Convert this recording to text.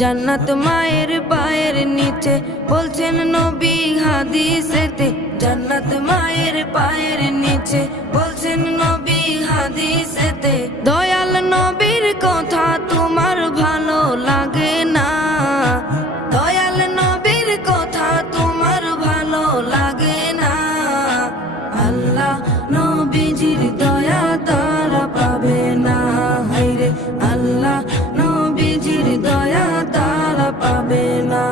জান্নাত মায়ের পায়ের নিচে বলছেন নবী হাদিসেতে। জান্নাত মায়ের পায়ের নিচে বলছেন নবী হাদিসেতে। দয়াল নবীর কথা তোমার ভালো লাগে না, দয়াল নবীর কথা তোমার ভালো লাগে না। আল্লাহ নবীজির দয়া তারা পাবে না, হায়রে আল্লাহ নবীজির দয়া তারা পাবে না।